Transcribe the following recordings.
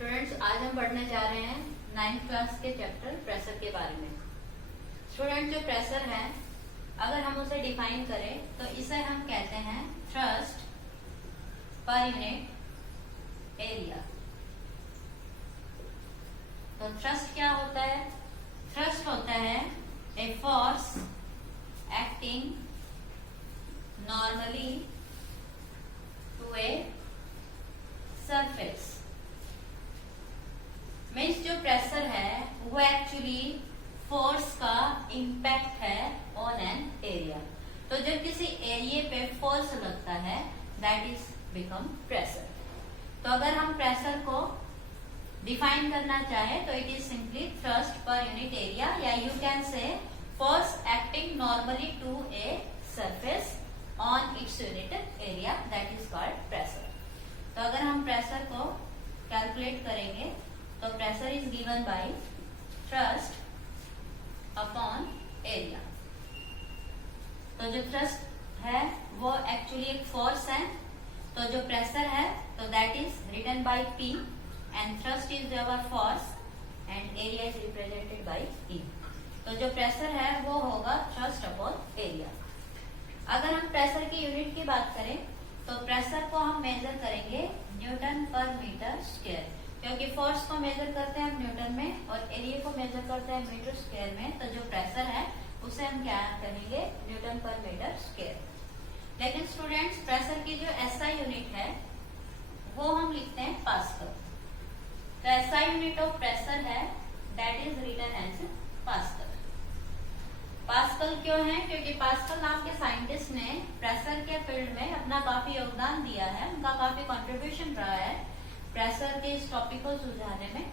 Students, आज हम पढ़ने जा रहे हैं 9th क्लास के चैप्टर प्रेशर के बारे में। स्टूडेंट, जो प्रेशर है अगर हम उसे डिफाइन करें तो इसे हम कहते हैं थ्रस्ट पर यूनिट एरिया। तो थ्रस्ट क्या होता है? थ्रस्ट होता है a force acting normally to a surface. Means जो प्रेशर है वो एक्चुअली फोर्स का इम्पैक्ट है ऑन एन एरिया। तो जब किसी एरिया पे फोर्स लगता है दैट इज बिकम प्रेशर। तो अगर हम प्रेशर को डिफाइन करना चाहे तो it is simply thrust per unit area, या you can say force acting normally to a surface on its unit area, that is called pressure. तो अगर हम प्रेशर को कैलकुलेट करेंगे तो pressure is given by thrust upon area. तो जो thrust है वो एक्चुअली एक फोर्स है, तो जो प्रेशर है तो that is written by P and thrust is our force and area is represented by E। तो जो प्रेशर है वो होगा थ्रस्ट अपॉन एरिया। अगर हम प्रेशर की यूनिट की बात करें तो प्रेशर को हम मेजर करेंगे न्यूटन पर मीटर स्क्वायर, क्योंकि फोर्स को मेजर करते हैं हम न्यूटन में और एरिया को मेजर करते हैं मीटर स्क्वायर में। तो जो प्रेशर है उसे हम क्या करेंगे? न्यूटन पर मीटर स्क्वायर। लेकिन स्टूडेंट्स, प्रेशर की जो SI यूनिट है वो हम लिखते हैं पास्कल। तो SI यूनिट ऑफ प्रेशर है that is written as pascal. Pascal क्यों है? क्योंकि पास्कल नाम के साइंटिस्ट ने प्रेशर के फील्ड में अपना काफी योगदान दिया है, उनका काफी कंट्रीब्यूशन रहा है प्रेशर के इस टॉपिक को सुलझाने में।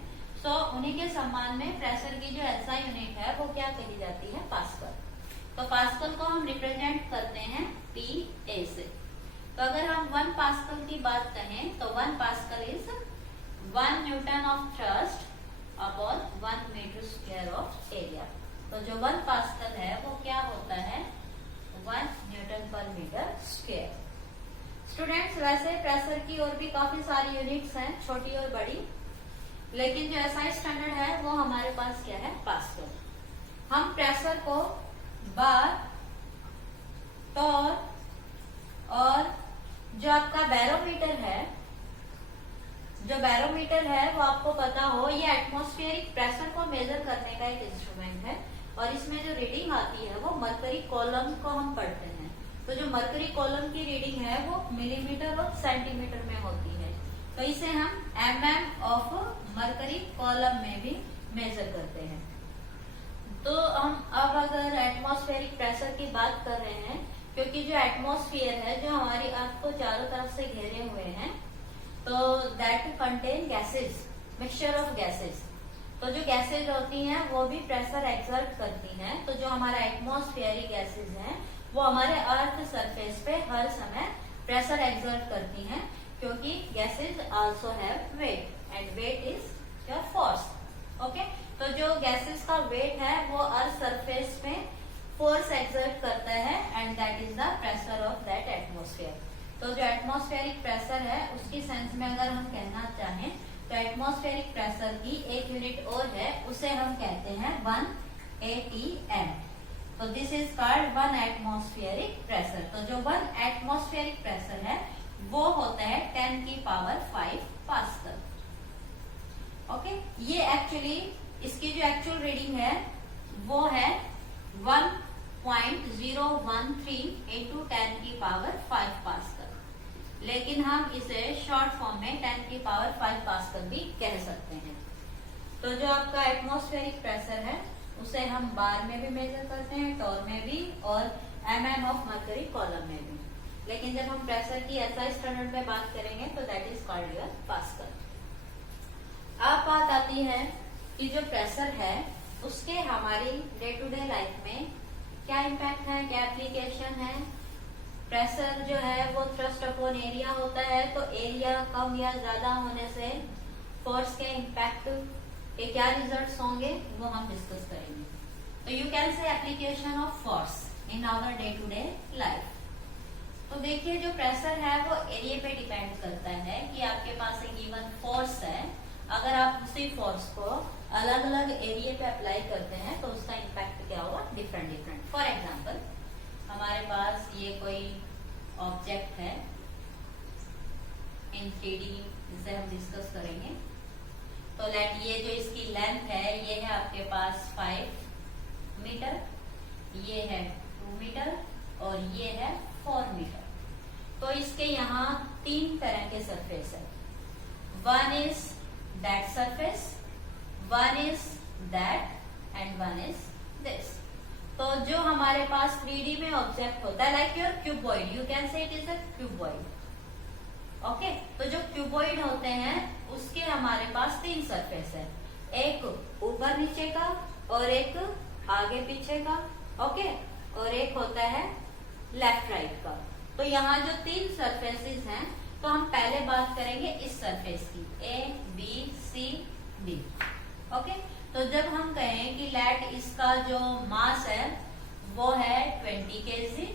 सो उन्हीं के सम्मान में प्रेशर की जो SI यूनिट है वो क्या कही जाती है? पास्कल। तो पास्कल को हम रिप्रेजेंट करते हैं PA से। तो अगर हम 1 पास्कल की बात कहें तो 1 pascal is 1 newton of thrust upon 1 metre square of area. तो जो 1 पास्कल है वो क्या होता है? 1 न्यूटन पर मीटर स्क्वायर। स्टूडेंट्स, वैसे प्रेशर की और भी काफी सारी यूनिट्स हैं, छोटी और बड़ी, लेकिन जो SI स्टैंडर्ड है वो हमारे पास क्या है? पास्कल। हम प्रेशर को बार, टॉर और जो आपका बैरोमीटर है, जो बैरोमीटर है वो आपको पता हो, ये एटमॉस्फेरिक प्रेशर को मेजर करने का एक इंस्ट्रूमेंट है और इसमें जो रीडिंग आती है वो मरकरी कॉलम को हम पढ़ते हैं। तो जो मरकरी कॉलम की रीडिंग है वो मिलीमीटर और सेंटीमीटर में होती है, तो इसे हम mm ऑफ मरकरी कॉलम में भी मेजर करते हैं। तो हम अब अगर एटमॉस्फेरिक प्रेशर की बात कर रहे हैं, क्योंकि जो एटमॉस्फेयर है जो हमारी अर्थ को चारों तरफ से घेरे हुए हैं, तो that contain gases, mixture of gases. तो जो गैसेज होती हैं वो भी प्रेशर एक्सर्ट करती हैं। तो जो हमारा एटमॉस्फेयरिक गैसेज हैं वो हमारे अर्थ सरफेस पे हर समय प्रेशर एक्सर्ट करती हैं, क्योंकि gases also have weight and weight is your force. Okay, तो जो गैसेज का वेट है वो अर्थ सरफेस पे फोर्स एक्सर्ट करता है and that is the pressure of that atmosphere. तो जो एटमॉस्फेरिक प्रेशर है उसकी सेंस में अगर हम कहना चाहें तो एटमॉस्फेरिक प्रेशर की एक यूनिट और है, उसे हम कहते हैं 1 ATM। तो this is called 1 atmospheric pressure. तो जो 1 एटमॉस्फेरिक प्रेशर है वो होता है 10 की पावर 5 पास्कल। ओके, ये एक्चुअली इसकी जो एक्चुअल रीडिंग है वो है 1.013 इंटू 10 की पावर 5 पास्कल, लेकिन हम इसे शॉर्ट फॉर्म में 10 की पावर 5 पास्कल भी कह सकते हैं। तो जो आपका एटमॉस्फेरिक प्रेशर है उसे हम बार में भी मेजर करते हैं, टॉर में भी और mm ऑफ मरकरी कॉलम में भी। लेकिन जब हम प्रेशर की SI स्टैंडर्ड में बात करेंगे तो that is called your pascal. अब बात आती है कि जो प्रेशर है उसके हमारी डे टू डे लाइफ में क्या इम्पैक्ट है, क्या एप्लीकेशन है। प्रेशर जो है वो थ्रस्ट अपॉन एरिया होता है, तो एरिया कम या ज्यादा होने से फोर्स के इम्पैक्ट के क्या रिजल्ट्स होंगे वो हम डिस्कस करेंगे। तो you can say application of force in our day to day life. तो देखिए, जो प्रेशर है वो एरिया पे डिपेंड करता है कि आपके पास एक गिवन फोर्स है, अगर अगर आप उसी फोर्स को अलग अलग एरिया पे अप्लाई करते हैं तो उसका इम्पैक्ट क्या होगा, डिफरेंट डिफरेंट। फॉर एग्जाम्पल हमारे पास ये कोई ऑब्जेक्ट है इन 3D, जिसे हम डिस्कस करेंगे। तो लेट ये जो इसकी लेंथ है ये है आपके पास 5 मीटर, ये है 2 मीटर और ये है 4 मीटर। तो इसके यहाँ 3 तरह के सरफेस है। One is that surface, one is that and one is this. तो जो हमारे पास 3D में ऑब्जेक्ट होता है like your cuboid, you can से it is a cuboid. Okay, तो जो क्यूबॉइड होते हैं उसके हमारे पास 3 सरफेस है, एक ऊपर नीचे का और एक आगे पीछे का, ओके, और एक होता है लेफ्ट राइट का। तो यहाँ जो 3 सरफेसेस हैं तो हम पहले बात करेंगे इस सरफेस की, A B C D. Okay, तो जब हम कहें कि लेट इसका जो मास है वो है 20 kg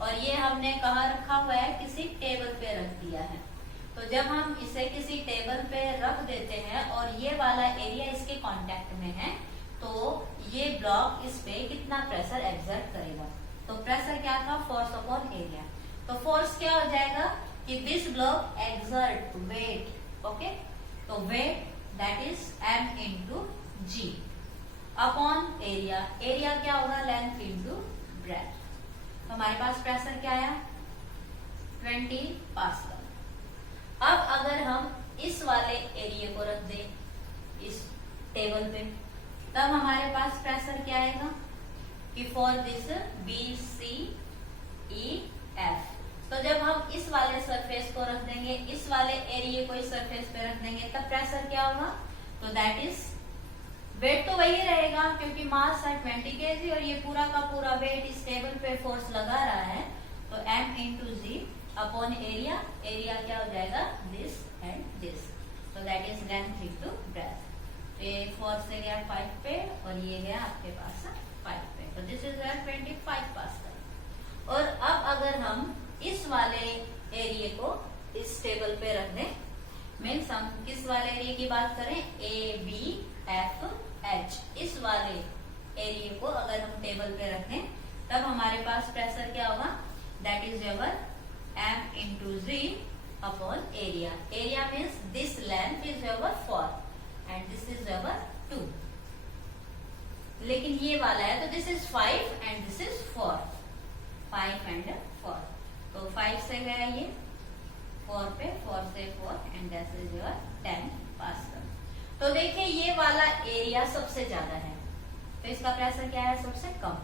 और ये हमने कहाँ रखा हुआ है, किसी टेबल पे रख दिया है। तो जब हम इसे किसी टेबल पे रख देते हैं और ये वाला एरिया इसके कांटेक्ट में है तो ये ब्लॉक इस पे कितना प्रेशर एक्सर्ट करेगा। तो प्रेशर क्या था, फोर्स अपॉन एरिया। तो फोर्स क्या हो जाएगा कि this block exert weight, okay, तो weight that is m into g upon area. Area क्या होगा, लेंथ इंटू ब्रेथ। तो हमारे पास प्रेशर क्या आया, 20 पास्कल। अब अगर हम इस वाले एरिया को रख दें इस टेबल पे तब हमारे पास प्रेशर क्या आएगा कि for this B C E F. तो जब हम इस वाले सरफेस को रख देंगे, इस वाले एरिया को इस सरफेस पे रख देंगे तब प्रेशर क्या होगा, तो दैट इज वेट तो वही रहेगा क्योंकि मास है 20 kg और ये पूरा का पूरा वेट इस टेबल पे फोर्स लगा रहा है। तो m into g upon area, area क्या हो जाएगा, दिस एंड दिस। तो that is length into breadth. तो ये 4 से गया 5 पे और ये गया आपके पास 5 पे। तो दिस इज 25 पास्कल। और अब अगर हम इस वाले एरिया को इस टेबल पे रख दें, मीन्स हम किस वाले एरिया की बात करें, ए बी एफ एच, इस वाले एरिया को अगर हम टेबल पे रखें तब हमारे पास प्रेशर क्या होगा, that is your m into g upon area. Area means this length is your 4 and this is your 2, लेकिन ये वाला है तो this is 5 and this is 4, 5 and 4। तो 5 से गया ये 4 पे, 4 से 4 and this is your 10 pascal. तो देखिए ये वाला एरिया सबसे ज्यादा है तो इसका प्रेशर क्या है, सबसे कम।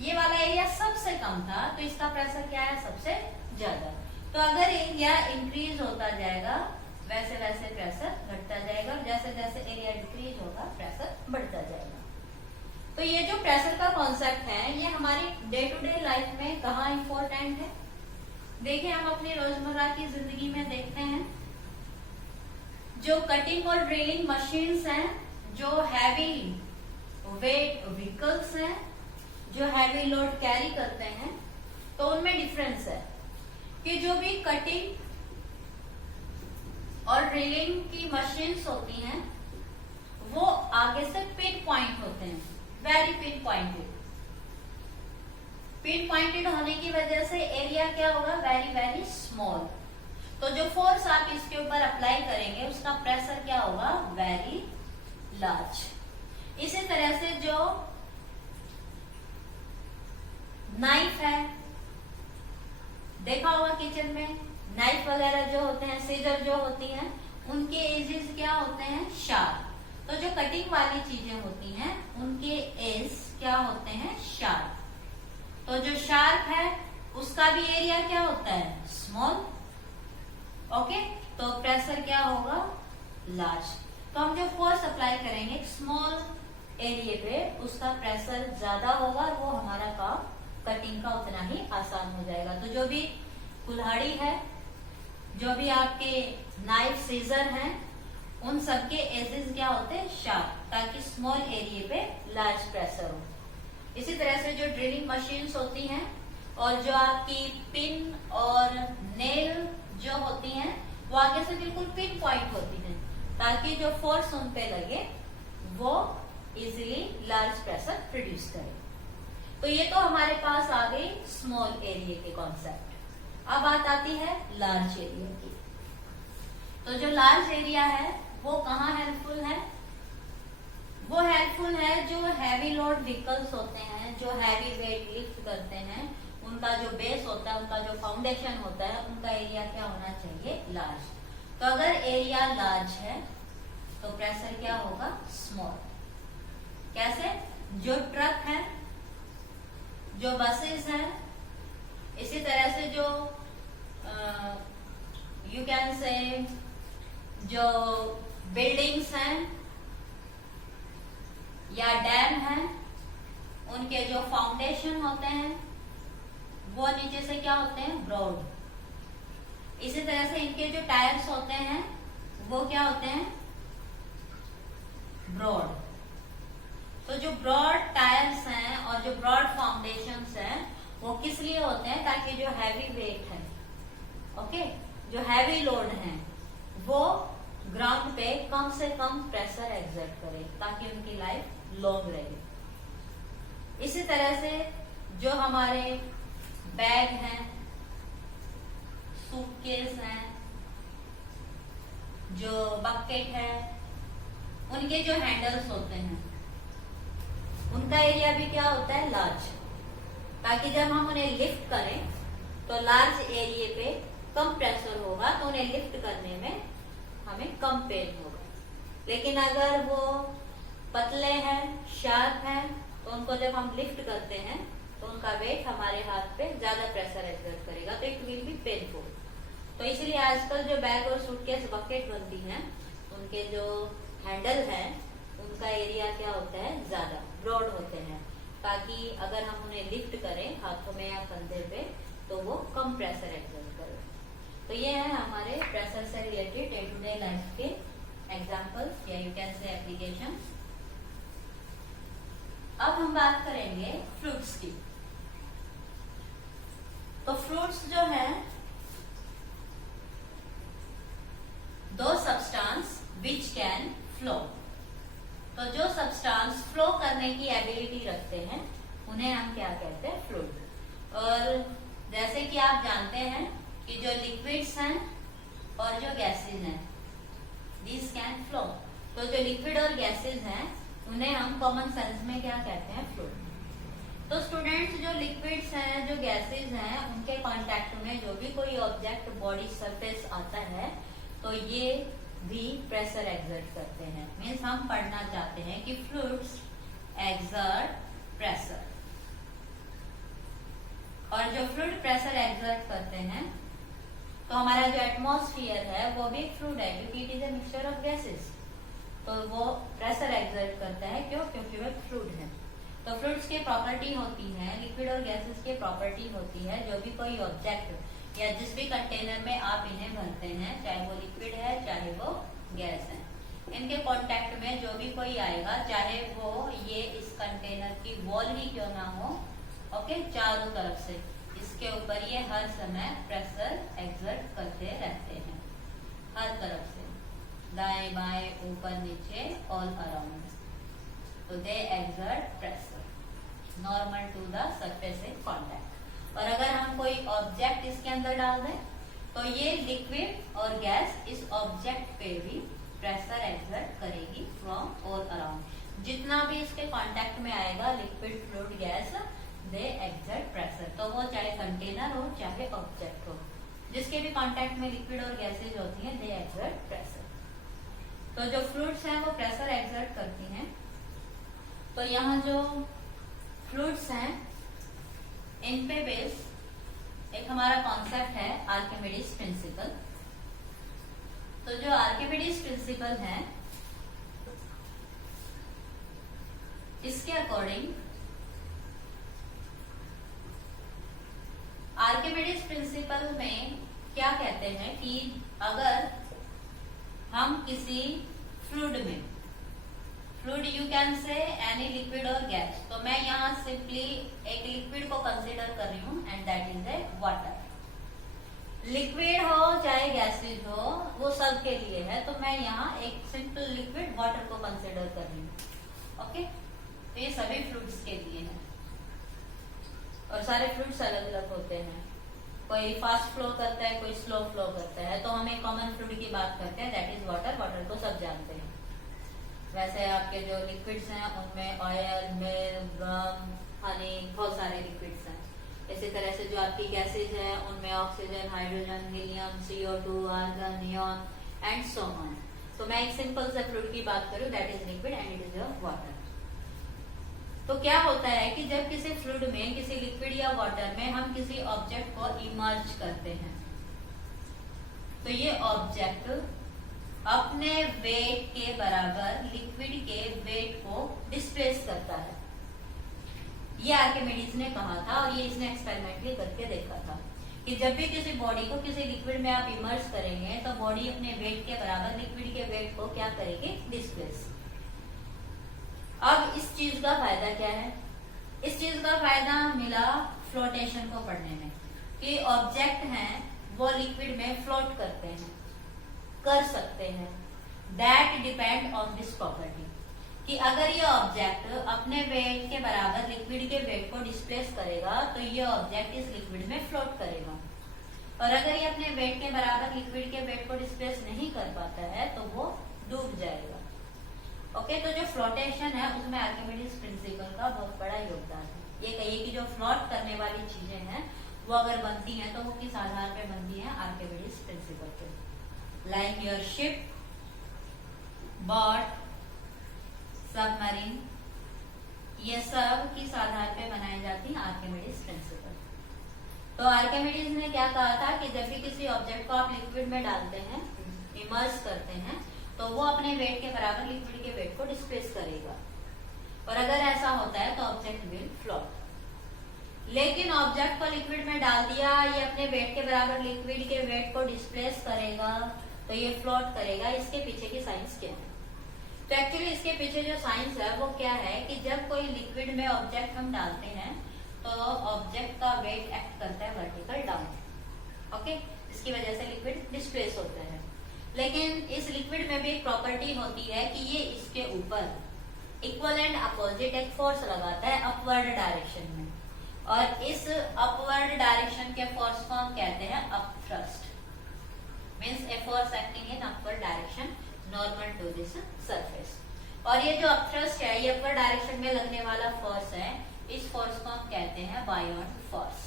ये वाला एरिया सबसे कम था तो इसका प्रेशर क्या है, सबसे ज्यादा। तो अगर एरिया इंक्रीज होता जाएगा वैसे वैसे प्रेशर घटता जाएगा और जैसे जैसे एरिया डिक्रीज होगा प्रेशर बढ़ता जाएगा। तो ये जो प्रेशर का कॉन्सेप्ट है ये हमारी डे टू डे लाइफ में कहाँ इंपॉर्टेंट है, देखिए हम अपनी रोजमर्रा की जिंदगी में देखते हैं जो कटिंग और ड्रिलिंग मशीन्स हैं, जो हैवी वेट व्हीकल्स हैं, जो हैवी लोड कैरी करते हैं, तो उनमें डिफरेंस है कि जो भी कटिंग और ड्रिलिंग की मशीन्स होती हैं वो आगे से पिन पॉइंट होते हैं, very pin pointed. Pin pointed होने की वजह से एरिया क्या होगा, वेरी वेरी स्मॉल। तो जो फोर्स आप इसके ऊपर अप्लाई करेंगे उसका प्रेशर क्या होगा, वेरी लार्ज। इसी तरह से जो नाइफ है, देखा होगा किचन में नाइफ वगैरह जो होते हैं, सीजर जो होती हैं, उनके एजेस क्या होते हैं, शार्प। तो जो कटिंग वाली चीजें होती हैं उनके एज क्या होते हैं, शार्प। तो जो शार्प है उसका भी एरिया क्या होता है, स्मॉल। ओके, तो प्रेशर क्या होगा, लार्ज। तो हम जो फोर्स अप्लाई करेंगे एक स्मॉल एरिया पे उसका प्रेशर ज्यादा होगा और वो हमारा काम कटिंग का उतना ही आसान हो जाएगा। तो जो भी कुल्हाड़ी है, जो भी आपके नाइफ सीजर हैं, उन सबके एजेस क्या होते हैं, शार्प, ताकि स्मॉल एरिया पे लार्ज प्रेशर हो। इसी तरह से जो ड्रिलिंग मशीन्स होती हैं और जो आपकी पिन और नेल जो होती हैं वो आगे से बिल्कुल पिन पॉइंट होती हैं, ताकि जो फोर्स उन पे लगे वो इजीली लार्ज प्रेशर प्रोड्यूस करे। तो ये तो हमारे पास आ गई स्मॉल एरिया के कॉन्सेप्ट। अब बात आती है लार्ज एरिया की। तो जो लार्ज एरिया है वो कहाँ हेल्पफुल है? वो हेल्पफुल है जो हैवी लोड व्हीकल्स होते हैं, जो हैवी वेट लिफ्ट करते हैं, उनका जो बेस होता है, उनका जो फाउंडेशन होता है, उनका एरिया क्या होना चाहिए? लार्ज। तो अगर एरिया लार्ज है तो प्रेशर क्या होगा? स्मॉल। कैसे? जो ट्रक है, जो बसेस हैं, इसी तरह से जो यू कैन से जो बिल्डिंग्स हैं या डैम हैं, उनके जो फाउंडेशन होते हैं वो नीचे से क्या होते हैं? ब्रॉड। इसी तरह से इनके जो टायर्स होते हैं वो क्या होते हैं? ब्रॉड। तो जो ब्रॉड टायर्स हैं और जो ब्रॉड फाउंडेशंस हैं वो किस लिए होते हैं? ताकि जो हैवी वेट है, ओके, जो हैवी लोड है वो ग्राउंड पे कम से कम प्रेशर एक्सर्ट करे ताकि उनकी लाइफ लॉन्ग रहे। इसी तरह से जो हमारे बैग हैं, सूटकेस हैं, जो बकेट है, उनके जो हैंडल्स होते हैं उनका एरिया भी क्या होता है? लार्ज। ताकि जब हम उन्हें लिफ्ट करें तो लार्ज एरिया पे कम प्रेशर होगा तो उन्हें लिफ्ट करने में हमें कम पेन होगा। लेकिन अगर वो पतले हैं, शार्प हैं, तो उनको जब हम लिफ्ट करते हैं तो उनका वेट हमारे हाथ पे ज्यादा प्रेशर एक्सर्ट करेगा, तो इट विल बी पेनफुल। तो इसलिए आजकल जो बैग और सूटकेस बकेट बनती हैं उनके जो हैंडल है उनका एरिया क्या होता है? ज्यादा ब्रॉड होते हैं, ताकि अगर हम उन्हें लिफ्ट करें हाथों में या कंधे पे तो वो कम प्रेशर एक्सर्ट करे। तो ये है हमारे प्रेशर से related day to day life के एग्जाम्पल्स या यू कैन से एप्लीकेशन। अब हम बात करेंगे फ्रूट्स की। तो फ्रूट्स जो है दो सब्सटेंस विच कैन फ्लो। तो जो सब्सटेंस फ्लो करने की एबिलिटी रखते हैं उन्हें हम क्या कहते हैं? फ्लूइड। और जैसे कि आप जानते हैं कि जो लिक्विड्स हैं और जो गैसेज हैं दिस कैन फ्लो। तो जो लिक्विड और गैसेज हैं उन्हें हम कॉमन सेंस में क्या कहते हैं? फ्लूइड। तो स्टूडेंट्स जो लिक्विड्स हैं, जो गैसेज हैं, उनके कांटेक्ट में जो भी कोई ऑब्जेक्ट बॉडी सरफेस आता है तो ये भी प्रेशर एक्सर्ट करते हैं। मीन्स हम पढ़ना चाहते हैं कि फ्लूइड्स एक्सर्ट प्रेशर, और जो फ्लूइड प्रेशर एक्सर्ट करते हैं तो हमारा जो एटमॉस्फेयर है वो भी फ्लूइड है क्योंकि it is a mixture of gases. तो वो प्रेशर एक्सर्ट करता है, क्यों? क्योंकि वो फ्लूइड है। तो फ्लूइड्स की प्रॉपर्टी होती है, लिक्विड और गैसेस की प्रॉपर्टी होती है, जो भी कोई ऑब्जेक्ट या जिस भी कंटेनर में आप इन्हें भरते हैं, चाहे वो लिक्विड है चाहे वो गैस है, इनके कांटेक्ट में जो भी कोई आएगा, चाहे वो ये इस कंटेनर की वॉल ही क्यों ना हो, ओके, चारों तरफ से इसके ऊपर ये हर समय प्रेशर एक्सर्ट करते रहते हैं, हर तरफ से, दाएं बाएं ऊपर नीचे ऑल अराउंड। तो they exert pressure normal to the surface in contact. और अगर हम कोई ऑब्जेक्ट इसके अंदर डाल दें तो ये लिक्विड और गैस इस ऑब्जेक्ट पे भी प्रेशर एक्सर्ट करेगी फ्रॉम ऑल अराउंड। जितना भी इसके कांटेक्ट में आएगा लिक्विड, फ्लूइड, गैस, दे एक्सर्ट प्रेशर। तो वो चाहे कंटेनर हो चाहे ऑब्जेक्ट हो, जिसके भी कांटेक्ट में लिक्विड और गैसेज होती हैं, दे एक्सर्ट प्रेशर। तो जो फ्लूइड्स हैं वो प्रेशर एक्सर्ट करती हैं। तो यहाँ जो फ्लूइड्स हैं इन पे बेस एक हमारा कॉन्सेप्ट है आर्किमिडीज प्रिंसिपल। तो जो आर्किमिडीज प्रिंसिपल है इसके अकॉर्डिंग आर्किमिडीज प्रिंसिपल में क्या कहते हैं कि अगर हम किसी फ्लूइड में, फ्लूइड यू कैन से एनी लिक्विड और गैस, तो मैं यहाँ सिंपली एक लिक्विड को कंसीडर कर रही हूँ and that is a water. Liquid हो चाहे गैसेज हो, वो सब के लिए है। तो मैं यहाँ एक सिंपल लिक्विड वाटर को कंसिडर कर रही हूँ। ओके, तो ये सभी फ्रूट्स के लिए है और सारे फ्रूट्स अलग अलग होते हैं। कोई फास्ट फ्लो करता है, कोई स्लो फ्लो करता है। तो हम एक कॉमन फ्रूट की बात करते हैं, दैट इज वाटर। वाटर को सब जानते हैं। वैसे आपके जो लिक्विड्स हैं उनमें ऑयल, मिल्क, गम, हनी, बहुत सारे लिक्विड्स हैं। इसी तरह से जो आपकी गैसेज है उनमें oxygen, hydrogen, helium, CO2, argon, neon and so on. तो मैं एक सिंपल से फ्रूट की बात करूं, that is liquid and it is water. तो क्या होता है कि जब किसी फ्लूइड में, किसी लिक्विड या वाटर में हम किसी ऑब्जेक्ट को इमर्ज करते हैं, तो ये ऑब्जेक्ट अपने वेट के बराबर लिक्विड के वेट को डिस्प्लेस करता है। ये आर्किमिडीज ने कहा था और ये इसने एक्सपेरिमेंटली करके देखा था कि जब भी किसी बॉडी को किसी लिक्विड में आप इमर्ज करेंगे तो बॉडी अपने वेट के बराबर लिक्विड के वेट को क्या करेगी, डिस्प्लेस। अब इस चीज का फायदा क्या है? इस चीज का फायदा मिला फ्लोटेशन को पढ़ने में, कि ऑब्जेक्ट हैं वो लिक्विड में फ्लोट करते हैं, कर सकते हैं। That depend on this property, कि अगर ये ऑब्जेक्ट अपने वेट के बराबर लिक्विड के वेट को डिस्प्लेस करेगा तो ये ऑब्जेक्ट इस लिक्विड में फ्लोट करेगा, और अगर ये अपने वेट के बराबर लिक्विड के वेट को डिस्प्लेस नहीं कर पाता है तो वो डूब जाएगा। ओके, तो जो फ्लोटेशन है उसमें आर्किमिडीज प्रिंसिपल का बहुत बड़ा योगदान है। ये कहिए कि जो फ्लोट करने वाली चीजें हैं वो अगर बनती हैं तो वो किस आधार पे बनती हैं, आर्किमिडीज प्रिंसिपल पे। Like your ship, boat, submarine, ये सब किस आधार पे बनाई जाती है, आर्किमिडीज प्रिंसिपल। तो आर्किमिडीज ने क्या कहा था कि जब भी किसी ऑब्जेक्ट को आप लिक्विड में डालते हैं, इमर्ज करते हैं, तो वो अपने वेट के बराबर लिक्विड के वेट को डिस्प्लेस करेगा, और अगर ऐसा होता है तो ऑब्जेक्ट विल फ्लोट। लेकिन ऑब्जेक्ट को लिक्विड में डाल दिया, ये अपने वेट के बराबर लिक्विड के वेट को डिस्प्लेस करेगा तो ये फ्लोट करेगा। इसके पीछे की साइंस क्या है? तो एक्चुअली इसके पीछे जो साइंस है वो क्या है कि जब कोई लिक्विड में ऑब्जेक्ट हम डालते हैं तो ऑब्जेक्ट का वेट एक्ट करता है वर्टिकल डाउन। ओके, इसकी वजह से लिक्विड डिस्प्लेस होता है। लेकिन इस लिक्विड में भी एक प्रॉपर्टी होती है कि ये इसके ऊपर इक्वल एंड अपोजिट एक फोर्स लगाता है अपवर्ड डायरेक्शन में, और इस अपवर्ड डायरेक्शन के फोर्स को हम कहते हैं upthrust. Means a force acting in upward direction normal to this surface. और ये जो अपथ्रस्ट है, ये अपवर्ड डायरेक्शन में लगने वाला फोर्स है, इस फोर्स को हम कहते हैं बायोट फोर्स।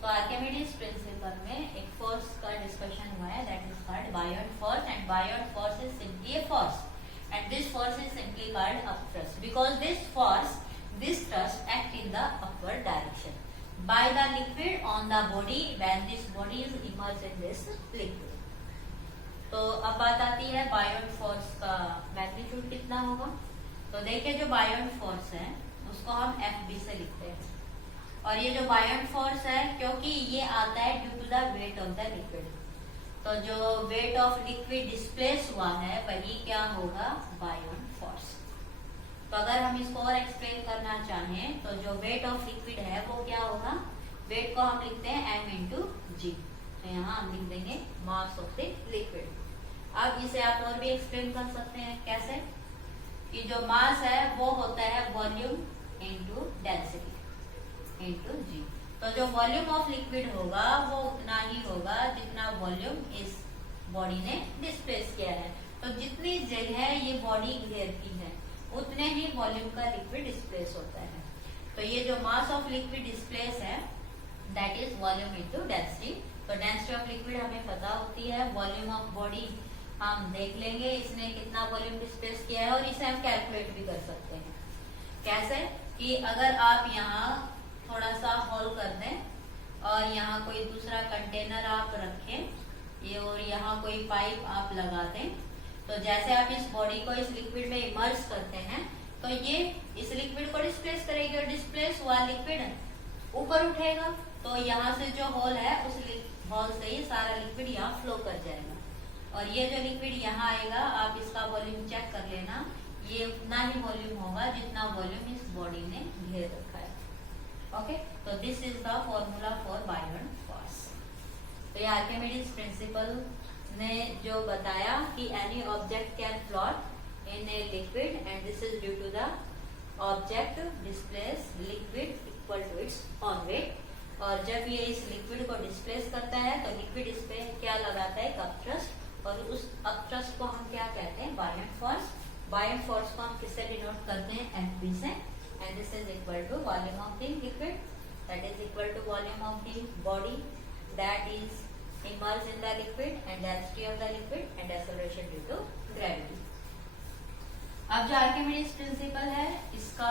तो आर्किमिडीज प्रिंसिपल में एक फोर्स का डिस्कशन हुआ है, that is called Biot force, and Biot force is simply a force, and this force is simply called upthrust because this force, this thrust act in the upward direction by the liquid on the body when this body is immersed in this liquid. तो अब बात आती है Biot force का magnitude कितना होगा। तो देखिए जो बायोट फोर्स है उसको हम FB से लिखते हैं, और ये जो बायोट फोर्स है क्योंकि ये आता है due to the weight of the liquid, तो जो वेट ऑफ लिक्विड डिस्प्लेस हुआ है वही क्या होगा, बायोट फोर्स। तो अगर हम इसको और एक्सप्लेन करना चाहें तो जो वेट ऑफ लिक्विड है वो क्या होगा, वेट को हम लिखते हैं m/g। तो यहाँ हम लिख देंगे मास ऑफ द लिक्विड। अब इसे आप और भी एक्सप्लेन कर सकते हैं, कैसे कि जो मास है वो होता है volume into density into g। तो जो वॉल्यूम ऑफ लिक्विड होगा वो उतना ही होगा जितना वॉल्यूम इस बॉडी ने डिस्प्लेस किया है। तो जितनी जगह ये बॉडी घेरती है उतने ही वॉल्यूम का लिक्विड डिस्प्लेस होता है। तो ये जो मास ऑफ लिक्विड डिस्प्लेस है that is volume into density. तो डेंसिटी ऑफ लिक्विड हमें पता होती है, वॉल्यूम ऑफ बॉडी हम देख लेंगे इसने कितना वॉल्यूम डिस्प्लेस किया है, और इसे हम कैलकुलेट भी कर सकते हैं। कैसे कि अगर आप यहाँ थोड़ा सा होल कर दें और यहाँ कोई दूसरा कंटेनर आप रखें ये, और यहाँ कोई पाइप आप लगा दें, तो जैसे आप इस बॉडी को इस लिक्विड में इमर्ज करते हैं तो ये इस लिक्विड को डिस्प्लेस करेगी, और डिस्प्लेस हुआ लिक्विड ऊपर उठेगा, तो यहाँ से जो होल है उस होल से ही सारा लिक्विड यहाँ फ्लो कर जाएगा, और ये जो लिक्विड यहाँ आएगा आप इसका वॉल्यूम चेक कर लेना, ये उतना ही वॉल्यूम होगा जितना वॉल्यूम इस बॉडी ने घेर रखा है। ओके, तो this is the formula for buoyant force. तो ये आर्किमिडीज प्रिंसिपल ने जो बताया कि any object can float in a liquid and this is due to the object displace liquid equal to its own weight. और जब ये इस लिक्विड को डिस्प्लेस करता है तो लिक्विड इस पे क्या लगाता है, अपथ्रस्ट, और उस अपथ्रस्ट को हम क्या कहते हैं, बायएंट फोर्स। बायएंट फोर्स को हम किससे डिनोट करते हैं, Fb से, and this is equal to volume of the liquid, that is equal to volume of the body that is immersed in the liquid and density of the liquid and acceleration due to gravity। अब जो Archimedes principal है इसका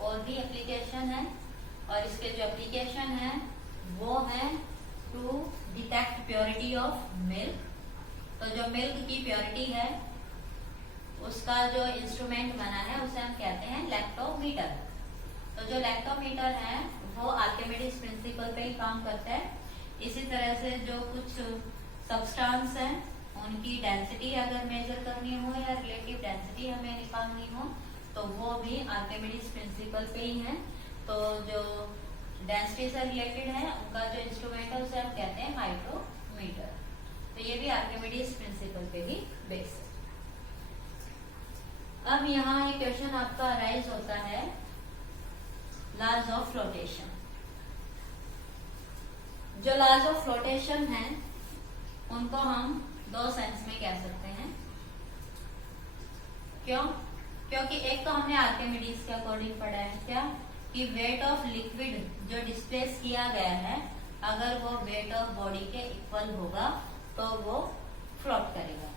और भी application है, और इसके जो एप्लीकेशन है वो है to detect purity of milk. तो जो मिल्क की प्योरिटी है उसका जो इंस्ट्रूमेंट बना है उसे हम कहते हैं लैक्टोमीटर। तो जो लैक्टोमीटर है वो आर्किमिडीज प्रिंसिपल पे ही काम करता है। इसी तरह से जो कुछ सब्सटेंस हैं उनकी डेंसिटी अगर मेजर करनी हो या रिलेटिव डेंसिटी हमें निकालनी हो तो वो भी आर्किमिडीज प्रिंसिपल पे ही है। तो जो डेंसिटी से रिलेटेड है उनका जो इंस्ट्रूमेंट है उसे हम कहते हैं माइक्रोमीटर। तो ये भी आर्किमिडीज प्रिंसिपल पे ही बेस्ड है। अब यहाँ एक क्वेश्चन आपका अराइज होता है, लॉज ऑफ फ्लोटेशन। जो लॉज ऑफ फ्लोटेशन है उनको हम दो सेंस में कह सकते हैं। क्यों? क्योंकि एक तो हमने आर्किमिडीज के अकॉर्डिंग पढ़ा है क्या, कि वेट ऑफ लिक्विड जो डिस्प्लेस किया गया है अगर वो वेट ऑफ बॉडी के इक्वल होगा तो वो फ्लोट करेगा।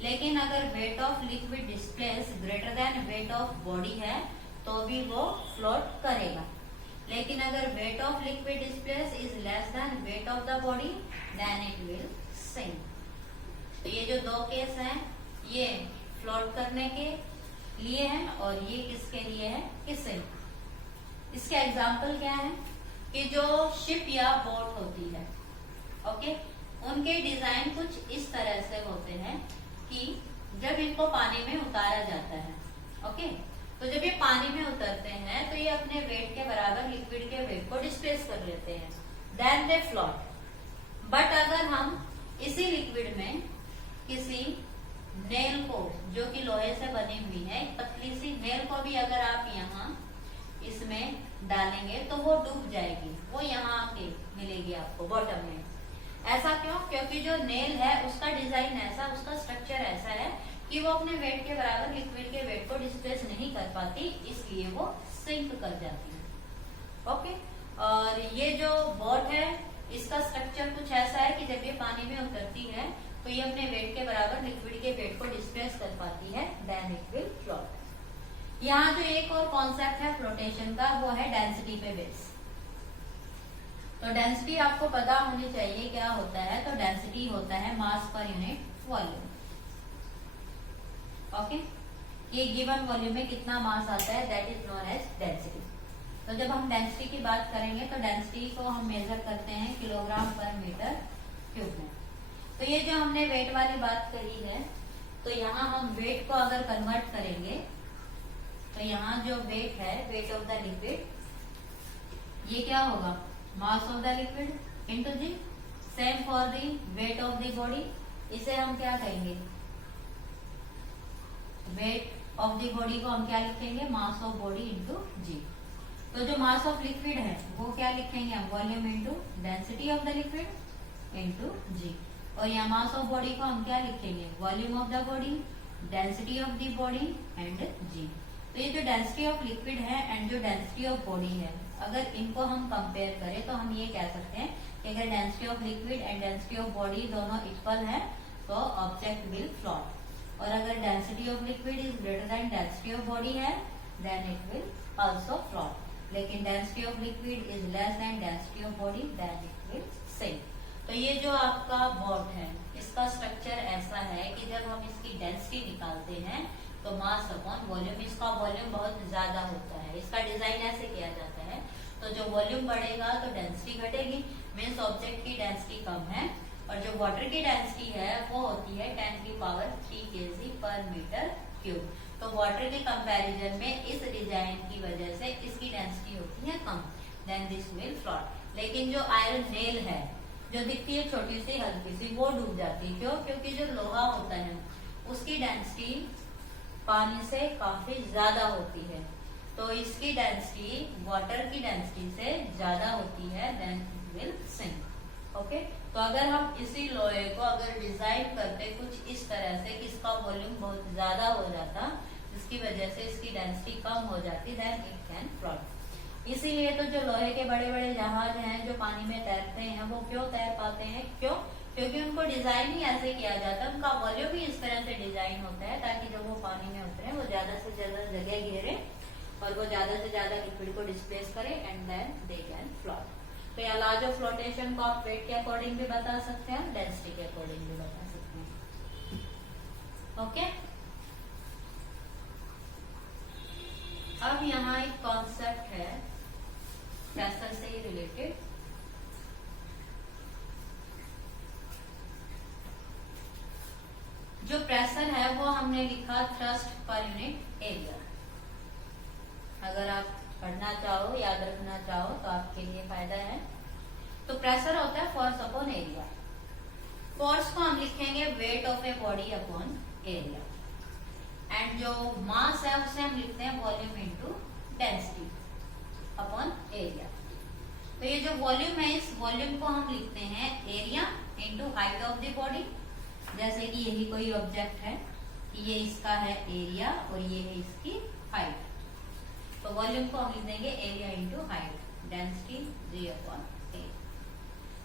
लेकिन अगर weight of liquid displace greater than weight of body है तो भी वो फ्लोट करेगा। लेकिन अगर weight of liquid displace is less than weight of the body then it will sink. तो ये जो दो केस हैं ये फ्लोट करने के लिए हैं और ये किसके लिए है, कि सिंक। इसके एग्जाम्पल क्या है कि जो शिप या बोट होती है, ओके, उनके डिजाइन कुछ इस तरह से होते हैं कि जब इनको पानी में उतारा जाता है, ओके, तो जब ये पानी में उतरते हैं तो ये अपने वेट के बराबर लिक्विड के वेट को डिस्प्लेस कर लेते हैं, देन दे फ्लोट। बट अगर हम इसी लिक्विड में किसी नेल को, जो कि लोहे से बनी हुई है, पतली सी नेल को भी अगर आप यहाँ इसमें डालेंगे तो वो डूब जाएगी, वो यहाँ आके मिलेगी आपको बॉटम में। ऐसा क्यों? क्योंकि जो नेल है उसका डिजाइन ऐसा, उसका स्ट्रक्चर ऐसा है कि वो अपने वेट के बराबर लिक्विड के वेट को डिस्प्लेस नहीं कर पाती, इसलिए वो सिंक कर जाती है। ओके, और ये जो बोट है इसका स्ट्रक्चर कुछ ऐसा है कि जब ये पानी में उतरती है तो ये अपने वेट के बराबर लिक्विड के वेट को डिस्प्लेस कर पाती है, देन इट विल फ्लोट। यहाँ जो एक और कॉन्सेप्ट है फ्लोटेशन का वो है डेंसिटी पे बेस। तो डेंसिटी आपको पता होनी चाहिए क्या होता है। तो डेंसिटी होता है मास पर यूनिट वॉल्यूम। ओके, ये गिवन वॉल्यूम में कितना मास आता है that is known as density. तो जब हम डेंसिटी की बात करेंगे तो डेंसिटी को हम मेजर करते हैं किलोग्राम पर मीटर क्यूब में। तो ये जो हमने वेट वाली बात करी है तो यहाँ हम वेट को अगर कन्वर्ट करेंगे तो यहाँ जो वेट है, वेट ऑफ द लिक्विड, ये क्या होगा, mass of the liquid into g. Same for the weight of the body, इसे हम क्या कहेंगे, वेट ऑफ द बॉडी को हम क्या लिखेंगे, मास ऑफ बॉडी इंटू जी। तो जो मास ऑफ लिक्विड है वो क्या लिखेंगे हम, volume into density of the liquid into g. और यहाँ मास ऑफ बॉडी को हम क्या लिखेंगे, volume of the body, density of the body and g. तो ये जो डेंसिटी ऑफ लिक्विड है एंड जो डेंसिटी ऑफ बॉडी है, अगर इनको हम कंपेयर करें तो हम ये कह सकते हैं कि अगर density of liquid and density of body दोनों इक्वल है तो ऑब्जेक्ट विल फ्लोट। और अगर density of liquid is greater than density of body है then it will also float. लेकिन density of liquid is less than density of body then it will sink. तो ये जो आपका बोट है इसका स्ट्रक्चर ऐसा है कि जब हम इसकी डेंसिटी निकालते हैं तो मास अपॉन वॉल्यूम, इसका वॉल्यूम बहुत ज्यादा होता है, इसका डिजाइन ऐसे किया जाता है। तो जो वॉल्यूम बढ़ेगा तो डेंसिटी घटेगी, मीन्स ऑब्जेक्ट की डेंसिटी कम है। और जो वाटर की डेंसिटी है वो होती है 10³ kg पर मीटर क्यूब। तो वाटर के कंपैरिजन में इस डिजाइन की वजह से इसकी डेंसिटी होती है कम, देन दिस विल फ्लोट। लेकिन जो आयरन नेल है, जो दिखती है छोटी सी हल्की सी वो डूब जाती है। क्यों? क्योंकि जो लोहा होता है उसकी डेंसिटी पानी से काफी ज्यादा होती है, तो इसकी डेंसिटी वाटर की डेंसिटी से ज्यादा होती है, then it will sink. Okay, तो अगर हम इसी लोहे को अगर डिजाइन करते कुछ इस तरह से कि इसका वॉल्यूम बहुत ज्यादा हो जाता, जिसकी वजह से इसकी डेंसिटी कम हो जाती, देन इट कैन फ्लोट। इसीलिए तो जो लोहे के बड़े बड़े जहाज हैं जो पानी में तैरते हैं वो क्यों तैर पाते हैं? क्यों? क्योंकि उनको डिजाइन ही ऐसे किया जाता है, उनका वॉल्यूम भी इस तरह से डिजाइन होता है ताकि जब वो पानी में उतरे वो ज्यादा से ज्यादा जगह घेरे और वो ज्यादा से ज्यादा लिक्विड को डिस्प्लेस करे and then they can float. तो या लॉज ऑफ फ्लोटेशन को आप वेट के अकॉर्डिंग भी बता सकते हैं, डेंसिटी के अकॉर्डिंग भी बता सकते हैं। ओके, अब यहाँ एक कॉन्सेप्ट है प्रेशर से ही रिलेटेड। जो प्रेशर है वो हमने लिखा थ्रस्ट पर यूनिट एरिया। अगर आप पढ़ना चाहो, याद रखना चाहो तो आपके लिए फायदा है। तो प्रेशर होता है फोर्स अपॉन एरिया। फोर्स को हम लिखेंगे weight of a body upon area, and जो मास है उसे हम लिखते हैं volume into density upon area. तो ये जो वॉल्यूम है इस वॉल्यूम को हम लिखते हैं area into height of the body. जैसे कि यही कोई ऑब्जेक्ट है कि ये इसका है एरिया और ये है इसकी हाइट, तो वॉल्यूम को हम लिख देंगे area into height, density G upon A।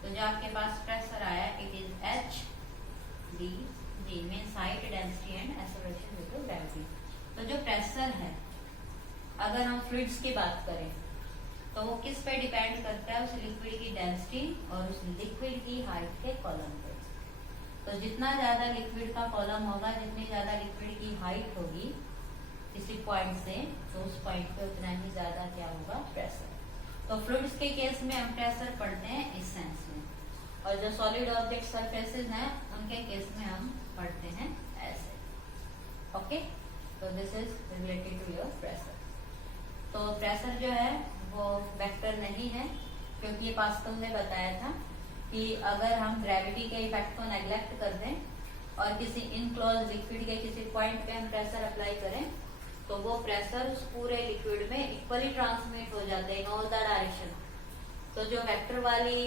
तो जो आपके पास प्रेशर आया it is H D G means height, density and acceleration due to gravity. तो जो प्रेशर है अगर हम फ्लूइड्स की बात करें तो वो किस पे डिपेंड करता है? उस लिक्विड की डेंसिटी और उस लिक्विड की हाइट के कॉलम पे। तो जितना ज्यादा लिक्विड का कॉलम होगा, जितनी ज्यादा लिक्विड की हाइट होगी किसी पॉइंट से, तो उस पॉइंट पे उतना ही ज्यादा क्या होगा? प्रेशर। तो फ्लूइड्स के केस में हम प्रेशर पढ़ते हैं इस सेंस में, और जो सॉलिड ऑब्जेक्ट सरफेसेस हैं उनके केस में हम पढ़ते हैं ऐसे। ओके, तो this is related to your pressure. तो प्रेशर जो है वो वेक्टर नहीं है, क्योंकि ये पास्कल ने बताया था कि अगर हम ग्रेविटी के इफेक्ट को नेग्लेक्ट कर दें और किसी इनक्लोज लिक्विड के किसी पॉइंट पे हम प्रेशर अप्लाई करें तो वो प्रेशर उस पूरे लिक्विड में इक्वली ट्रांसमिट हो जाते हैं इन ऑल द डायरेक्शन। तो जो वेक्टर वाली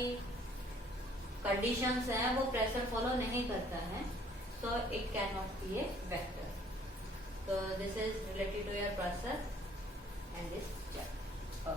कंडीशंस हैं वो प्रेशर फॉलो नहीं करता है, so it cannot be a vector. So this is related to your pressure and this chapter.